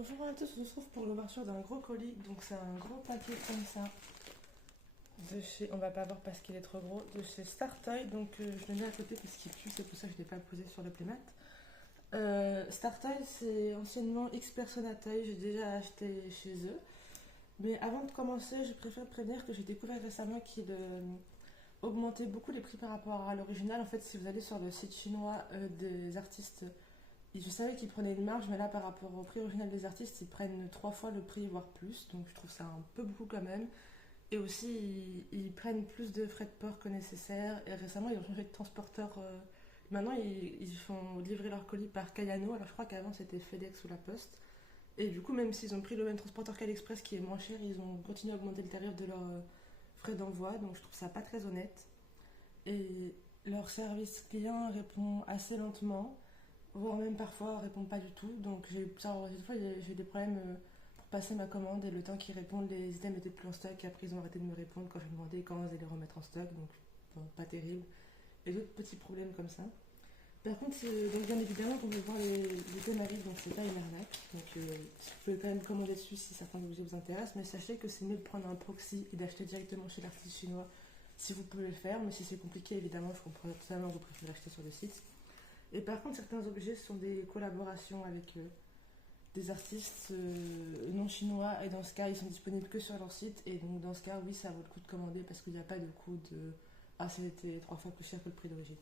Bonjour à tous, on se retrouve pour l'ouverture d'un gros colis. Donc c'est un gros paquet comme ça de chez, on va pas voir parce qu'il est trop gros, de chez Startoy. Donc je le mets à côté parce qu'il pue, c'est pour ça que je ne l'ai pas posé sur le playmat. Startoy c'est anciennement X Persona Toy, j'ai déjà acheté chez eux. Mais avant de commencer, je préfère prévenir que j'ai découvert récemment qu'il augmentait beaucoup les prix par rapport à l'original. En fait, si vous allez sur le site chinois des artistes, je savais qu'ils prenaient une marge, mais là, par rapport au prix original des artistes, ils prennent 3 fois le prix, voire plus. Donc, je trouve ça un peu beaucoup quand même. Et aussi, ils prennent plus de frais de port que nécessaire. Et récemment, ils ont changé de transporteur. Maintenant, ils font livrer leurs colis par Kayano. Alors, je crois qu'avant, c'était FedEx ou La Poste. Et du coup, même s'ils ont pris le même transporteur qu'AliExpress, qui est moins cher, ils ont continué à augmenter le tarif de leurs frais d'envoi. Donc, je trouve ça pas très honnête. Et leur service client répond assez lentement, voire même parfois répond pas du tout. Donc cette fois j'ai eu des problèmes pour passer ma commande et le temps qu'ils répondent, les items étaient plus en stock. Et après ils ont arrêté de me répondre quand je me demandais quand ils allaient les remettre en stock. Donc bon, pas terrible. Et d'autres petits problèmes comme ça. Par contre, donc bien évidemment, on veut voir les thématiques, donc c'est pas une arnaque. Donc vous pouvez quand même commander dessus si certains objets vous intéressent, mais sachez que c'est mieux de prendre un proxy et d'acheter directement chez l'artiste chinois si vous pouvez le faire, mais si c'est compliqué, évidemment, je comprends totalement que vous préférez l'acheter sur le site. Et par contre, certains objets sont des collaborations avec des artistes non chinois, et dans ce cas, ils sont disponibles que sur leur site, et donc dans ce cas, oui, ça vaut le coup de commander parce qu'il n'y a pas de coût de ah, c'était 3 fois plus cher que le prix d'origine.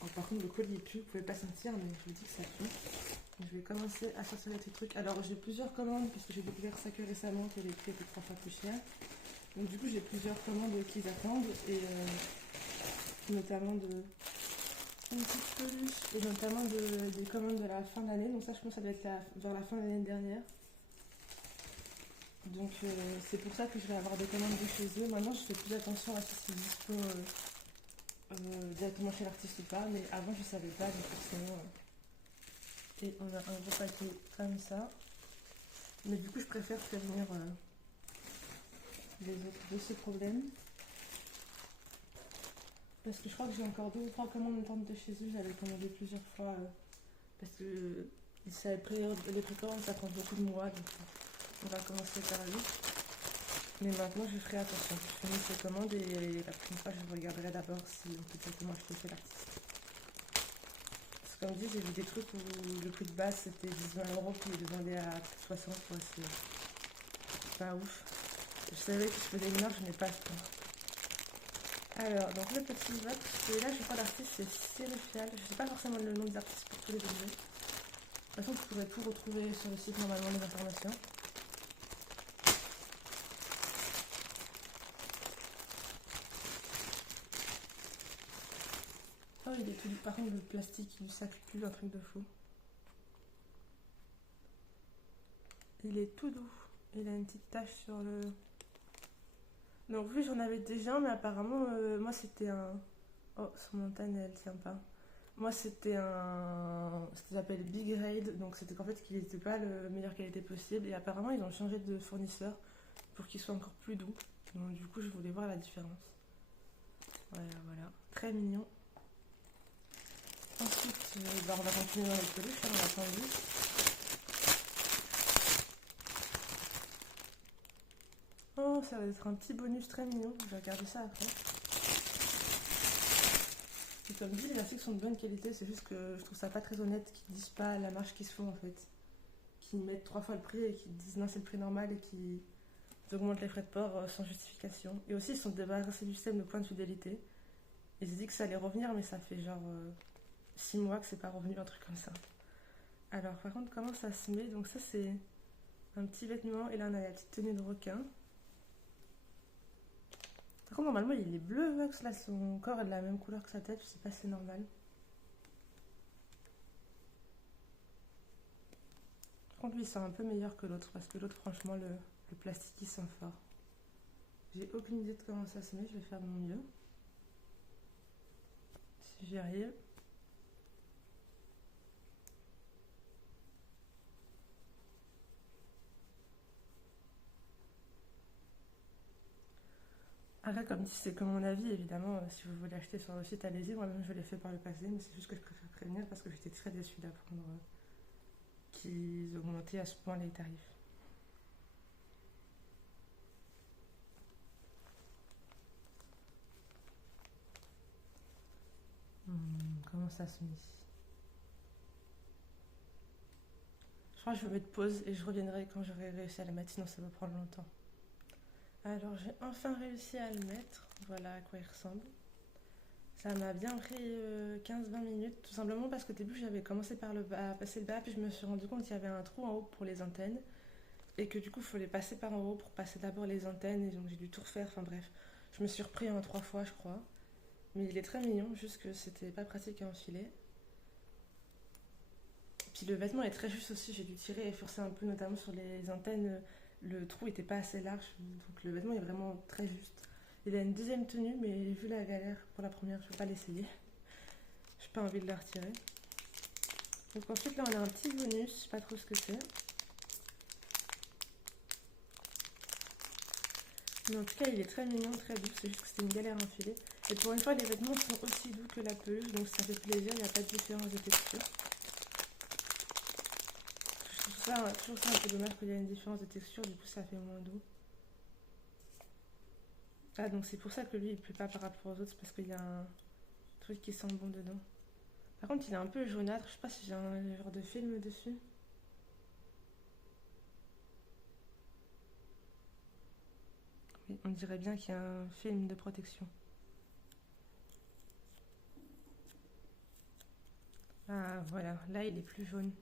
Alors, par contre, le colis pue, vous pouvez pas sentir, mais je vous dis que ça pue. Je vais commencer à sortir les petits trucs. Alors, j'ai plusieurs commandes, puisque j'ai découvert ça que récemment, que les prix étaient 3 fois plus chers. Donc, du coup, j'ai plusieurs commandes qui attendent, et notamment de une petite peluche, et notamment des commandes de la fin d'année. Donc, ça, je pense que ça doit être vers la fin de l'année dernière. Donc, c'est pour ça que je vais avoir des commandes de chez eux. Maintenant, je fais plus attention à si c'est dispo directement chez l'artiste ou pas, mais avant, je savais pas, donc forcément. Et on a un gros paquet comme ça. Mais du coup, je préfère prévenir les autres de ce problème. Parce que je crois que j'ai encore 2 ou 3 commandes attentes de chez eux. J'avais commandé plusieurs fois parce que les précommandes ça prend beaucoup de mois. Donc on va commencer par lui. Mais maintenant je ferai attention. Je finis ces commandes et la prochaine fois je regarderai d'abord si on peut directement acheter chez l'artiste. Parce que comme dit, j'ai vu des trucs où le prix de base c'était 10-20 € puis ils le vendaient à 60. Ouais, c'est pas ouf. Je savais que je faisais une marge mais pas à ce point. Alors, donc le petit box, et là je crois l'artiste c'est Cérifial, je sais pas forcément le nom des artistes pour tous les objets. De toute façon vous pourrez tout retrouver sur le site normalement les informations. Oh il est tout, par contre le plastique il s'accumule, un truc de fou. Il est tout doux, il a une petite tache sur le... Donc oui j'en avais déjà un mais apparemment moi c'était un... Oh son montagne elle tient pas. Moi, c'était un. Ça s'appelle Big Raid, donc c'était qu'en fait qu'il n'était pas le meilleure qualité possible. Et apparemment, ils ont changé de fournisseur pour qu'il soit encore plus doux. Donc, du coup, je voulais voir la différence. Voilà, voilà. Très mignon. Ensuite, on va continuer dans les peluches, on a attendu. Oh, ça va être un petit bonus très mignon. Je vais regarder ça après. Et comme dit, les élastiques sont de bonne qualité, c'est juste que je trouve ça pas très honnête qu'ils disent pas la marge qu'ils se font en fait. Qu'ils mettent 3 fois le prix et qu'ils disent non, c'est le prix normal et qu'ils augmentent les frais de port sans justification. Et aussi, ils sont débarrassés du système de points de fidélité. Ils se disent que ça allait revenir, mais ça fait genre 6 mois que c'est pas revenu, un truc comme ça. Alors, par contre, comment ça se met? Donc, ça, c'est un petit vêtement. Et là, on a la petite tenue de requin. Par contre, normalement, il est bleu, Vox. Là, son corps est de la même couleur que sa tête. Je sais pas si c'est normal. Par contre, lui, il sent un peu meilleur que l'autre. Parce que l'autre, franchement, le plastique, il sent fort. J'ai aucune idée de comment ça se met. Je vais faire de mon mieux. Si j'y arrive. Après, comme dit, c'est que mon avis, évidemment, si vous voulez acheter sur le site, allez-y. Moi-même, je l'ai fait par le passé, mais c'est juste que je préfère prévenir parce que j'étais très déçue d'apprendre qu'ils augmentaient à ce point les tarifs. Comment ça se met ici? Je crois que je vais mettre pause et je reviendrai quand j'aurai réussi à la mettre, sinon ça va prendre longtemps. Alors j'ai enfin réussi à le mettre, voilà à quoi il ressemble. Ça m'a bien pris 15-20 minutes, tout simplement parce qu'au début j'avais commencé par à passer le bas, puis je me suis rendu compte qu'il y avait un trou en haut pour les antennes, et que du coup il fallait passer par en haut pour passer d'abord les antennes, et donc j'ai dû tout refaire, enfin bref. Je me suis repris en 3 fois je crois, mais il est très mignon, juste que c'était pas pratique à enfiler. Puis le vêtement est très juste aussi, j'ai dû tirer et forcer un peu, notamment sur les antennes, le trou était pas assez large, donc le vêtement est vraiment très juste. Il a une deuxième tenue, mais vu la galère pour la première, je ne vais pas l'essayer. Je n'ai pas envie de la retirer. Donc ensuite là on a un petit bonus, je sais pas trop ce que c'est. Mais en tout cas il est très mignon, très doux, c'est juste que c'était une galère à enfiler. Et pour une fois les vêtements sont aussi doux que la peluche, donc ça fait plaisir, il n'y a pas de différence de texture. Je trouve ça un peu dommage qu'il y ait une différence de texture, du coup ça fait moins doux. Ah donc c'est pour ça que lui il ne plaît pas par rapport aux autres, c'est parce qu'il y a un truc qui sent bon dedans. Par contre il est un peu jaunâtre, je sais pas si j'ai un genre de film dessus. Oui, on dirait bien qu'il y a un film de protection. Ah voilà, là il est plus jaune.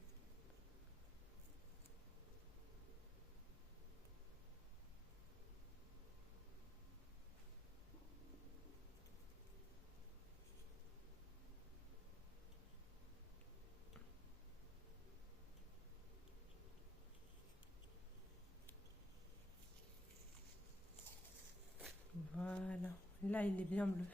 Voilà, là il est bien bleu.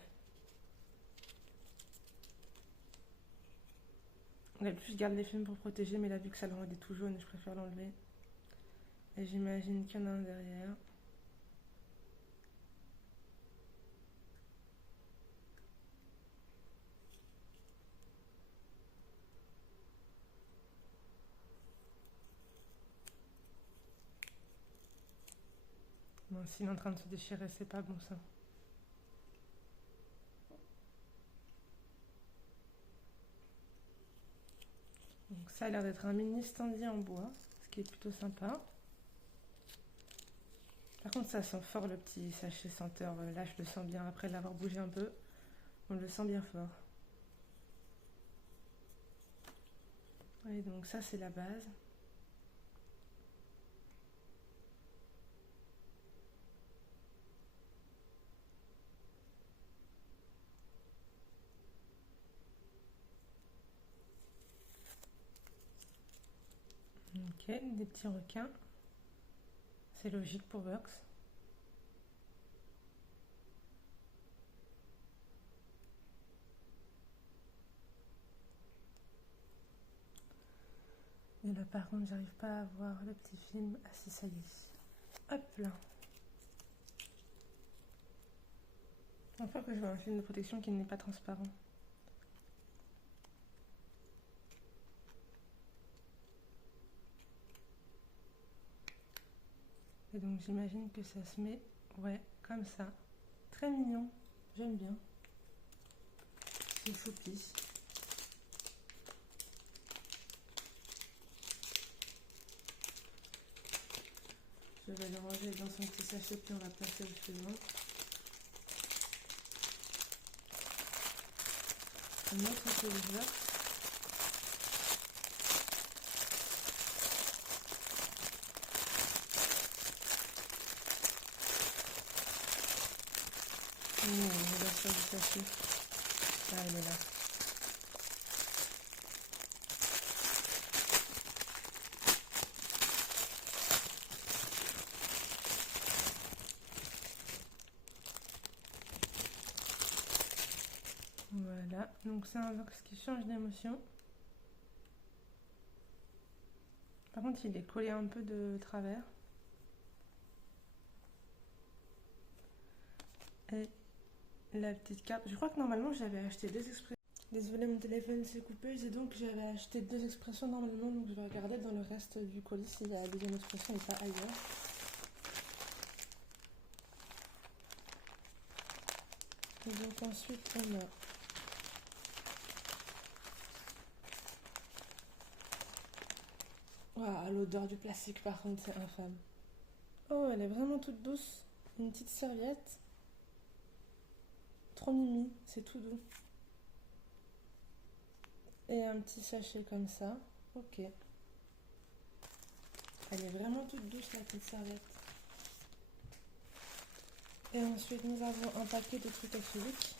D'habitude je garde les films pour protéger, mais là vu que ça le rendait tout jaune, je préfère l'enlever. Et j'imagine qu'il y en a un derrière. Bon, s'il est en train de se déchirer, c'est pas bon ça. Donc ça a l'air d'être un mini standy en bois, ce qui est plutôt sympa. Par contre ça sent fort le petit sachet senteur, là je le sens bien, après l'avoir bougé un peu, on le sent bien fort. Et donc ça c'est la base. Ok, des petits requins. C'est logique pour Burks. Et là par contre j'arrive pas à voir le petit film. Ah si, ça y est. Hop là. Enfin que je vois un film de protection qui n'est pas transparent. Et donc j'imagine que ça se met, ouais, comme ça. Très mignon, j'aime bien. C'est choupi. Je vais le ranger dans son petit sachet puis on va passer au suivant. Un autre téléviseur. On va sur du sachet. Ah, elle est là. Voilà, donc c'est un box qui change d'émotion. Par contre, il est collé un peu de travers. Et la petite carte, je crois que normalement j'avais acheté deux expressions. Désolée, mon téléphone s'est coupé. Et donc, j'avais acheté 2 expressions normalement. Donc, je vais regarder dans le reste du colis si la deuxième expression n'est pas ailleurs. Et donc, ensuite, on a waouh, l'odeur du plastique, par contre, c'est infâme. Oh, elle est vraiment toute douce. Une petite serviette. Trop mimi, c'est tout doux. Et un petit sachet comme ça. Ok. Elle est vraiment toute douce, la petite serviette. Et ensuite, nous avons un paquet de trucs acryliques.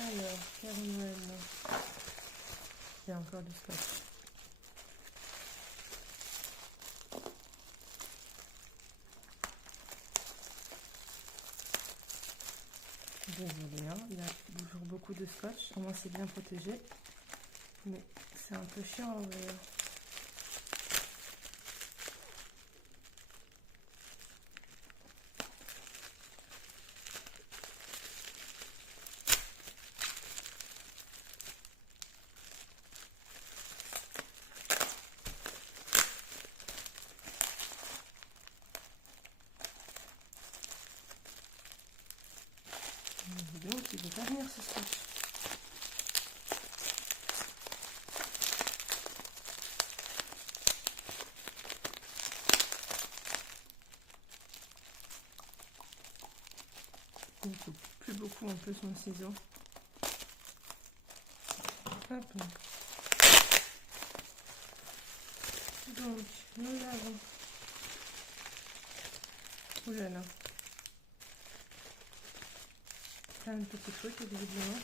Alors, caramel. Il y a encore du scotch. Désolée, hein, il y a toujours beaucoup de scotch. Au moins, c'est bien protégé. Mais c'est un peu chiant à ouvrir. Donc, il ne veut pas venir ce scotch. Il ne faut plus beaucoup en plus mon ciseau. Hop. Donc, nous avons. Ouh là là. Plein de petits trucs, évidemment.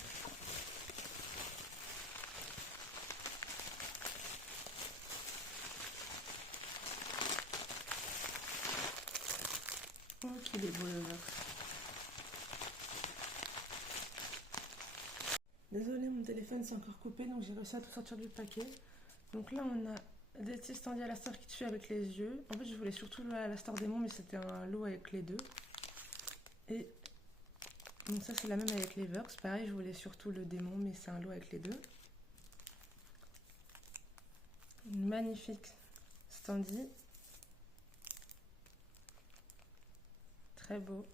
Oh, qu'il est beau le verre. Désolée, mon téléphone s'est encore coupé, donc j'ai réussi à tout sortir du paquet. Donc là, on a des petits standees à la Star qui tuent avec les yeux. En fait, je voulais surtout le à la Star Démon, mais c'était un lot avec les deux. Et donc ça, c'est la même avec les Verks. Pareil, je voulais surtout le démon, mais c'est un lot avec les deux. Une magnifique standee. Très beau.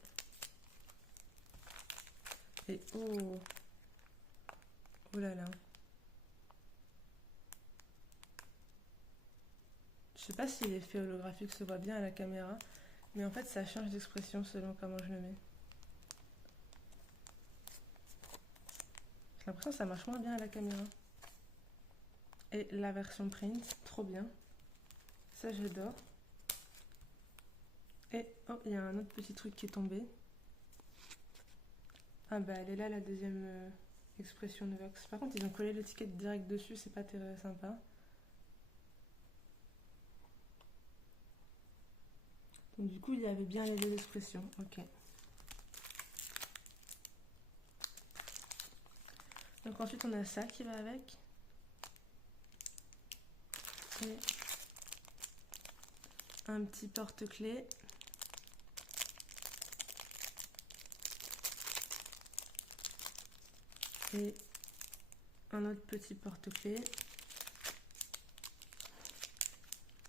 Et oh, oh là là. Je sais pas si l'effet holographique se voit bien à la caméra, mais en fait ça change d'expression selon comment je le mets. J'ai l'impression que ça marche moins bien à la caméra. Et la version print, trop bien. Ça j'adore. Et oh, il y a un autre petit truc qui est tombé. Ah bah elle est là la deuxième expression de Vox. Par contre ils ont collé l'étiquette direct dessus, c'est pas très sympa. Donc du coup il y avait bien les deux expressions, ok. Donc ensuite on a ça qui va avec. Et un petit porte-clés. Et un autre petit porte-clés.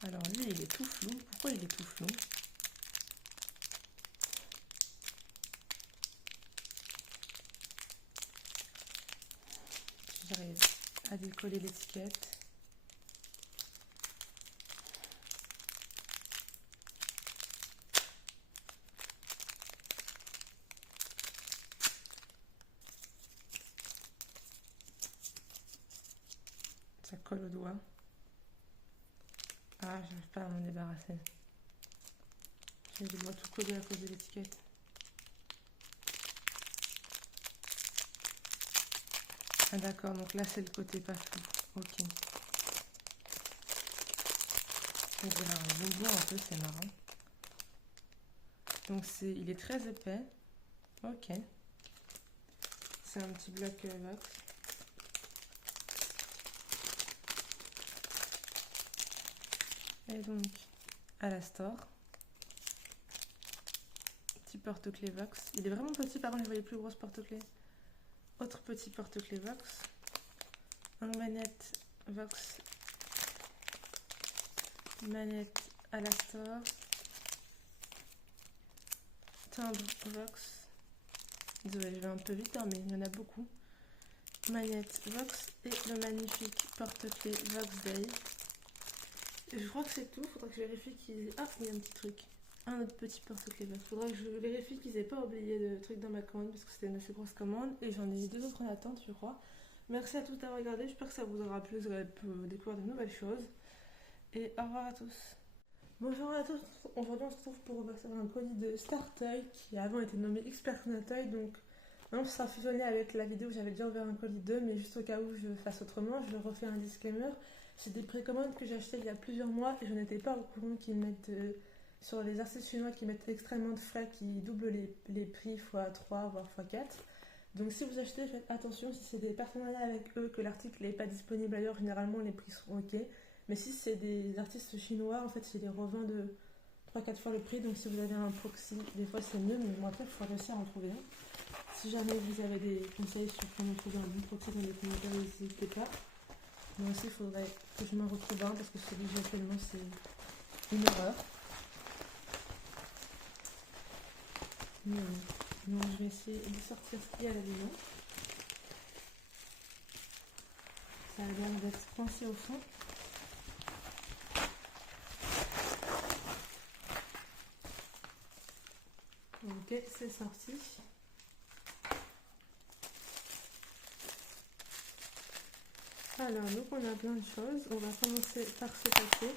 Alors lui il est tout flou. Pourquoi il est tout flou? J'arrive à décoller l'étiquette. Ça colle au doigt. Ah, j'arrive pas à m'en débarrasser. Et je dois tout coller à cause de l'étiquette. Ah d'accord, donc là c'est le côté pas flou. Ok. On dirait un bonbon un peu, c'est marrant. Donc il est très épais. Ok. C'est un petit bloc wax. Et donc, à la store. Petit porte-clés Vox. Il est vraiment petit, par contre, je voyais plus grosse porte-clés. Autre petit porte-clés Vox. Un manette Vox. Manette à la store. Timbre Vox. Désolée, je vais un peu vite, hein, mais il y en a beaucoup. Manette Vox et le magnifique porte-clés Vox Day. Je crois que c'est tout. Faudra que je vérifie qu'ils aient... Ah, il y a un petit truc. Un autre petit porte-clés Vox. Faudra que je vérifie qu'ils aient pas oublié de trucs dans ma commande parce que c'était une assez grosse commande. Et j'en ai 2 autres en attente, je crois. Merci à tous d'avoir regardé. J'espère que ça vous aura plu. Vous aurez pu découvrir de nouvelles choses. Et au revoir à tous. Bonjour à tous. Aujourd'hui, on se retrouve pour recevoir un colis de Startoy qui avant était nommé Xpertonatoy. Donc, maintenant, ça sera fusionné avec la vidéo où j'avais déjà ouvert un colis 2. Mais juste au cas où je fasse autrement, je refais un disclaimer. C'est des précommandes que j'ai achetées il y a plusieurs mois et je n'étais pas au courant qu'ils mettent sur les artistes chinois qui mettent extrêmement de frais, qui doublent les prix x3 voire x4. Donc si vous achetez, faites attention, si c'est des partenariats avec eux, que l'article n'est pas disponible ailleurs, généralement les prix seront ok. Mais si c'est des artistes chinois, en fait je les revends de 3-4 fois le prix, donc si vous avez un proxy, des fois c'est mieux, mais bon après il faut réussir à en trouver un. Si jamais vous avez des conseils sur comment trouver un bon proxy dans les commentaires, n'hésitez pas. Moi aussi, il faudrait que je m'en retrouve un parce que celui que j'ai actuellement, c'est une horreur. Donc, je vais essayer de sortir ce qu'il y a là-dedans. Ça a l'air d'être coincé au fond. Ok, c'est sorti. Alors, donc on a plein de choses. On va commencer par ce papier.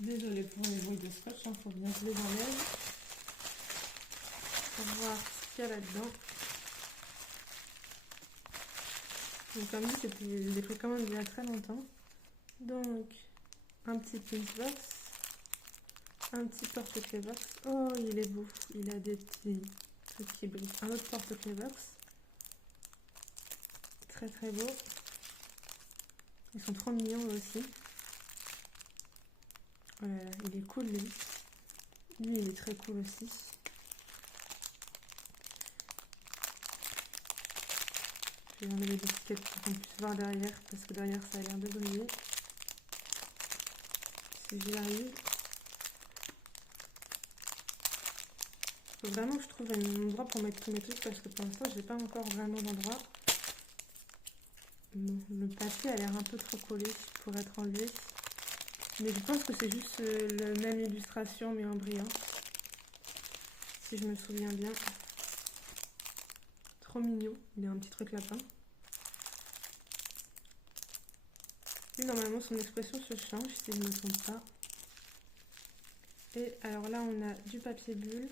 Désolée pour les bruits de scotch, il faut bien que je les enlève pour voir ce qu'il y a là-dedans. Donc comme dit, c'était des précommandes il y a très longtemps. Donc un petit pinch box, un petit porte-clés box. Oh, il est beau, il a des petits trucs qui brillent. Un autre porte-clés box, très très beau. Ils sont trop mignons eux aussi. Oh là là, il est cool lui. Lui, il est très cool aussi. Je vais enlever l'étiquette pour qu'on puisse voir derrière, parce que derrière ça a l'air de briller. Si j'y arrive. Il faut vraiment que je trouve un endroit pour mettre tous mes trucs, parce que pour l'instant, j'ai pas encore vraiment d'endroit. Le papier a l'air un peu trop collé pour être enlevé. Mais je pense que c'est juste la même illustration, mais en brillant. Si je me souviens bien. Trop mignon. Il a un petit truc lapin. Lui, normalement, son expression se change, si je ne me trompe pas. Et alors là, on a du papier bulle.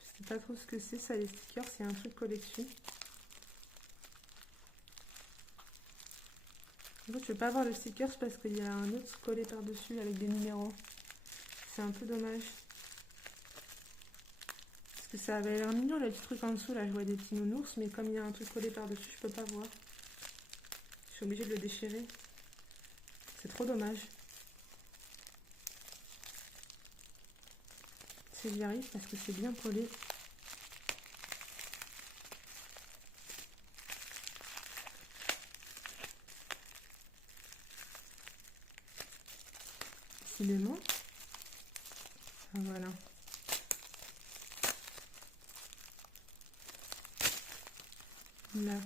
Je sais pas trop ce que c'est, ça, les stickers. C'est un truc collection. En fait, je ne vais pas avoir le sticker parce qu'il y a un autre collé par-dessus avec des numéros. C'est un peu dommage. Parce que ça avait l'air mignon, le petit truc en dessous. Là, je vois des petits nounours, mais comme il y a un truc collé par-dessus, je peux pas voir. Je suis obligée de le déchirer. C'est trop dommage. que j'y arrive parce que c'est bien collé. Décidément. Voilà. Là.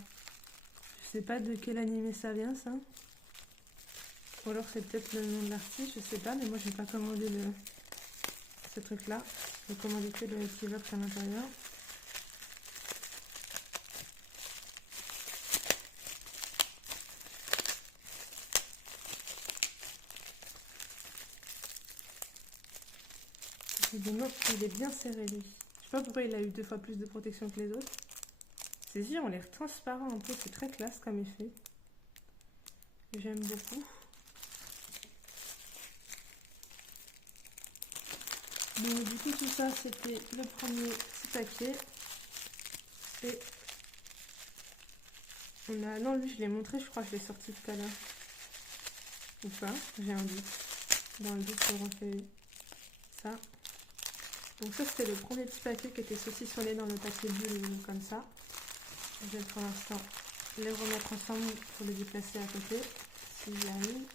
Je sais pas de quel animé ça vient, ça. Ou alors c'est peut-être le nom de l'artiste, je sais pas, mais moi j'ai pas commandé ce truc là. J'ai commandé que le T-Vox à l'intérieur. Évidemment, il est bien serré lui. Je sais pas pourquoi il a eu 2 fois plus de protection que les autres. Ces yeux ont l'air transparents un peu, c'est très classe comme effet. J'aime beaucoup. Donc du coup tout ça c'était le premier petit paquet. Et on a... Non lui je l'ai montré, je crois que je l'ai sorti tout à l'heure. Ou pas, j'ai un doute. Dans le doute je refais ça. Donc ça c'était le premier petit paquet qui était saucissonné dans le papier bulle comme ça. Je vais pour l'instant les remettre ensemble pour les déplacer à côté. Si j'y arrive.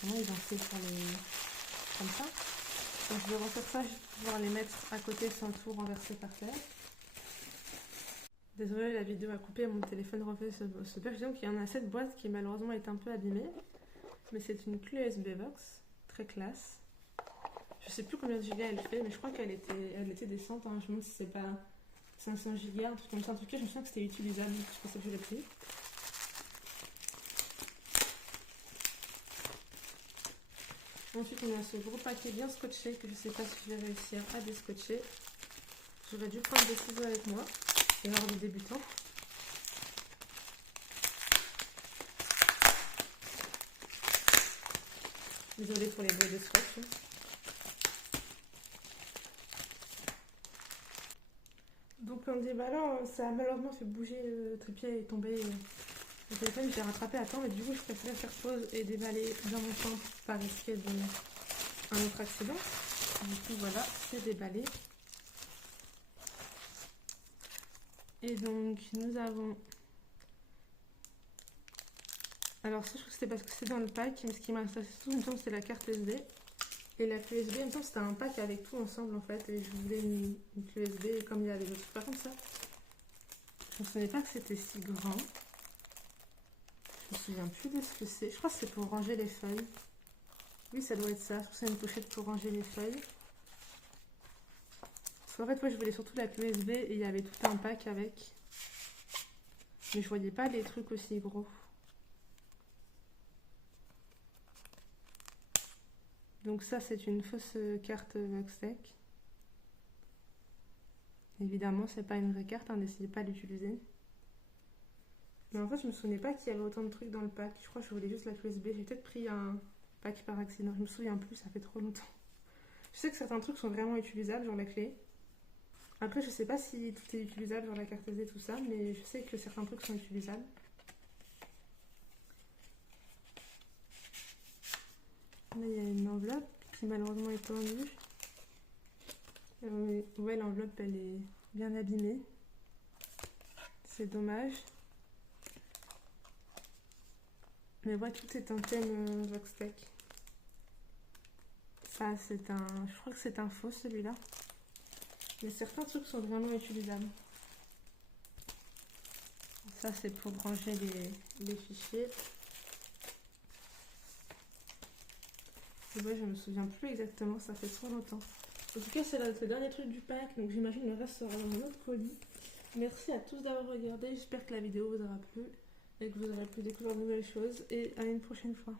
Comment ils ont fait pour les... comme ça. Donc je vais refaire ça, je vais pouvoir les mettre à côté sans tout renverser par terre. Désolée, la vidéo a coupé, mon téléphone refait ce bug. Donc il y en a cette boîte qui malheureusement est un peu abîmée. Mais c'est une clé USB Box, très classe. Je sais plus combien de gigas elle fait, mais je crois qu'elle était décente. Hein. Je me demande si c'est pas 500 gigas, un truc comme ça. En tout cas, je me souviens que c'était utilisable, c'est pour ça que je l'ai pris. Ensuite, on a ce gros paquet bien scotché que je ne sais pas si je vais réussir à déscotcher. J'aurais dû prendre des ciseaux avec moi. Erreur de débutant. Désolée pour les bruits de scotch. Donc en déballant, ça a malheureusement fait bouger le trépied et tomber. Le téléphone, je l'ai rattrapé à temps, mais du coup, je préférais faire pause et déballer dans mon temps pour pas risquer un autre accident. Du coup, voilà, c'est déballé. Et donc, nous avons... Alors ça, je trouve que c'était parce que c'est dans le pack, mais ce qui m'a intéressé tout, il me semble, c'était la carte USB. Et la clé USB, il me semble, c'était un pack avec tout ensemble, en fait. Et je voulais une clé USB comme il y avait l'autre. Par contre, ça, je ne savais pas que c'était si grand. Je me souviens plus de ce que c'est. Je crois que c'est pour ranger les feuilles. Oui, ça doit être ça. Je trouve que c'est une pochette pour ranger les feuilles. Parce qu'en fait, moi, je voulais surtout la clé USB et il y avait tout un pack avec. Mais je voyais pas les trucs aussi gros. Donc ça, c'est une fausse carte Voxtec. Évidemment, c'est pas une vraie carte, hein, n'essayez pas d'utiliser. Mais en fait, je me souvenais pas qu'il y avait autant de trucs dans le pack. Je crois que je voulais juste la clé USB. J'ai peut-être pris un pack par accident. Je me souviens plus, ça fait trop longtemps. Je sais que certains trucs sont vraiment utilisables, genre la clé. Après, je sais pas si tout est utilisable, genre la carte SD, tout ça, mais je sais que certains trucs sont utilisables. Là, il y a une enveloppe qui malheureusement est tendue. Ouais, l'enveloppe, elle est bien abîmée. C'est dommage. Mais ouais, tout est en thème Voxtec. Ça, c'est un... Je crois que c'est un faux, celui-là. Mais certains trucs sont vraiment utilisables. Ça, c'est pour ranger les fichiers. Et ouais, je me souviens plus exactement, ça fait trop longtemps. En tout cas, c'est le dernier truc du pack, donc j'imagine le reste sera dans un autre colis. Merci à tous d'avoir regardé, j'espère que la vidéo vous aura plu et que vous aurez pu découvrir de nouvelles choses. Et à une prochaine fois.